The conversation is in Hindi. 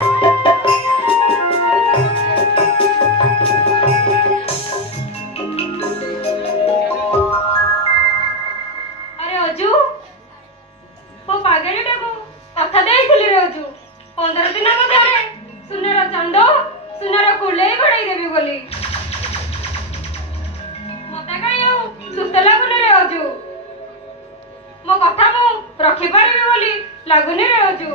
अरे अजू मो पागेली को कथा देइथिली रे अजू 15 दिन मध्य सुनार चंद सुनार कुले घड़ाई देवी बोली मते कहीं सुस्थ लगुनि रे अजू मो कथा मु रखी पारिबी बोली लगुनि रे अजू।